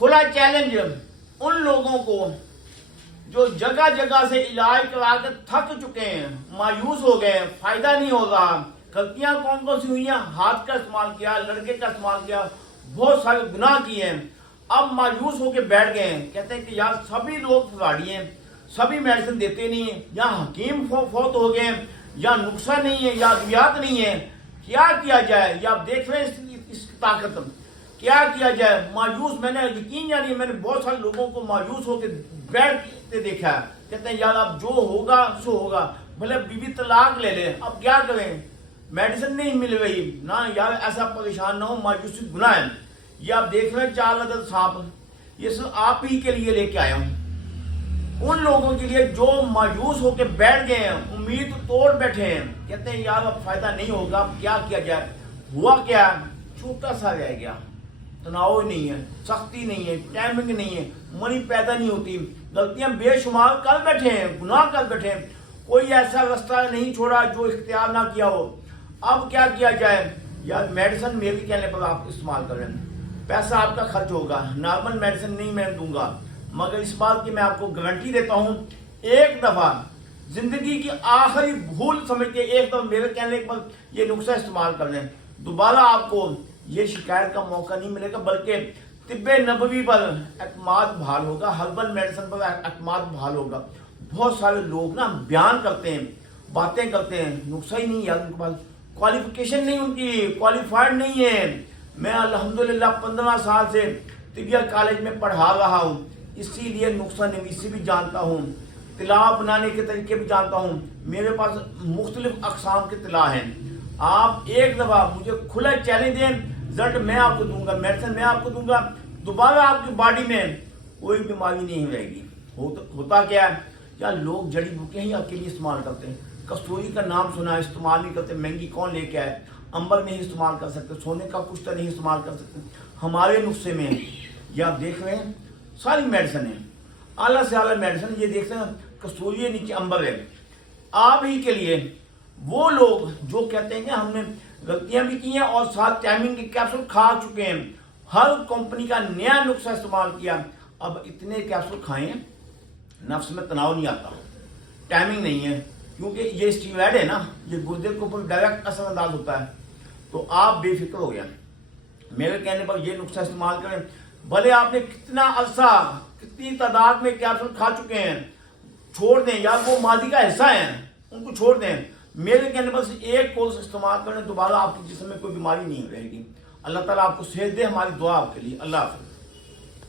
کھلا چیلنج ان لوگوں کو جو جگہ جگہ سے علاج کرا کے تھک چکے ہیں، مایوس ہو گئے ہیں، فائدہ نہیں ہو رہا. غلطیاں کون کون سی ہوئی ہیں؟ ہاتھ کا استعمال کیا، لڑکے کا استعمال کیا، بہت سارے گناہ کیے ہیں. اب مایوس ہو کے بیٹھ گئے ہیں، کہتے ہیں کہ یار سبھی لوگ فراڈی ہیں، سبھی میڈیسن دیتے نہیں ہیں، یا حکیم فوت ہو گئے ہیں، یا نسخہ نہیں ہے، یا ادویات نہیں ہے. کیا جائے؟ یا آپ دیکھ رہے ہیں اس کی طاقت. کیا جائے؟ مایوس. میں نے یقین جانیے میں نے بہت سارے لوگوں کو مایوس ہو کے بیٹھتے دیکھا ہے. کہتے ہیں یار اب جو ہوگا سو ہوگا، بھلے بیوی طلاق لے لے، اب کیا کریں، میڈیسن نہیں مل رہی نا. یار ایسا پریشان نہ ہو، مایوسی گناہ ہے. یہ آپ دیکھ رہے ہیں 4 عدد سانپ، یہ سب آپ ہی کے لیے لے کے آیا ہوں. ان لوگوں کے لیے جو مایوس ہو کے بیٹھ گئے ہیں، امید توڑ بیٹھے ہیں، کہتے ہیں یار اب فائدہ نہیں ہوگا، اب کیا جائے. ہوا کیا؟ چھوٹا سا رہ گیا. تناؤ نہیں ہے، سختی نہیں ہے، ٹائمنگ نہیں ہے، منی پیدا نہیں ہوتی. غلطیاں بے شمار کر بیٹھے ہیں، گناہ کر بیٹھے ہیں. کوئی ایسا رستہ نہیں چھوڑا جو اختیار نہ کیا ہو. اب کیا جائے؟ یار میڈیسن میرے کہنے پر آپ استعمال کریں، پیسہ آپ کا خرچ ہوگا، نارمل میڈیسن نہیں میں دوں گا، مگر اس بات کی میں آپ کو گارنٹی دیتا ہوں، ایک دفعہ زندگی کی آخری بھول سمجھ کے ایک دفعہ میرے کہنے پر یہ نسخہ استعمال کر لیں، دوبارہ آپ کو یہ شکایت کا موقع نہیں ملے گا، بلکہ طب نبوی پر اعتماد بحال ہوگا، ہربل میڈیسن پر اعتماد بحال ہوگا. بہت سارے لوگ نا بیان کرتے ہیں، باتیں کرتے ہیں، نسخہ ہی نہیں یار ان کے پاس، کوالیفیکیشن نہیں، ان کی کوالیفائڈ نہیں ہے. میں الحمدللہ 15 سال سے طبیہ کالج میں پڑھا رہا ہوں، اسی لیے نسخہ نویسی بھی جانتا ہوں، طلاء بنانے کے طریقے بھی جانتا ہوں. میرے پاس مختلف اقسام کے طلاء ہیں. آپ ایک دفعہ مجھے کھلا چیلنج دیں، رزلٹ میں آپ کو دوں گا، میڈیسن میں آپ کو دوں گا، دوبارہ آپ کی باڈی میں کوئی بیماری نہیں رہے گی. ہوتا کیا ہے؟ کیا لوگ جڑی بوٹیاں ہی اکیلی استعمال کرتے ہیں. کستوری کا نام سنا ہے، استعمال نہیں کرتے. مہنگی کون لے کے آئے؟ امبر نہیں استعمال کر سکتے، سونے کا کشتہ نہیں استعمال کر سکتے. ہمارے نسخے میں یہ آپ دیکھ رہے ہیں ساری میڈیسن ہیں، اعلیٰ سے اعلیٰ میڈیسن. یہ دیکھتے ہیں کستوری ہے، نیچے امبر ہے. آپ ہی کے لیے وہ لوگ جو کہتے ہیں کہ ہم نے غلطیاں بھی کی ہیں اور ساتھ ٹائمنگ کے کیپسول کھا چکے ہیں، ہر کمپنی کا نیا نسخہ استعمال کیا، اب اتنے کیپسول کھائیں نفس میں تناؤ نہیں آتا، ٹائمنگ نہیں ہے، کیونکہ یہ اسٹیرائڈ ہے نا، یہ گردے کے اوپر ڈائریکٹ اثر انداز ہوتا ہے. تو آپ بے فکر ہو گیا. میرے کہنے پر یہ نسخہ استعمال کریں، بھلے آپ نے کتنا عرصہ کتنی تعداد میں کیپسول کھا چکے ہیں، چھوڑ دیں. یار وہ ماضی کا حصہ ہیں، ان کو چھوڑ دیں. میرے کہنے پر ایک کورس استعمال کریں، دوبارہ آپ کے جسم میں کوئی بیماری نہیں رہے گی. اللہ تعالیٰ آپ کو صحت دے. ہماری دعا آپ کے لیے. اللہ حافظ.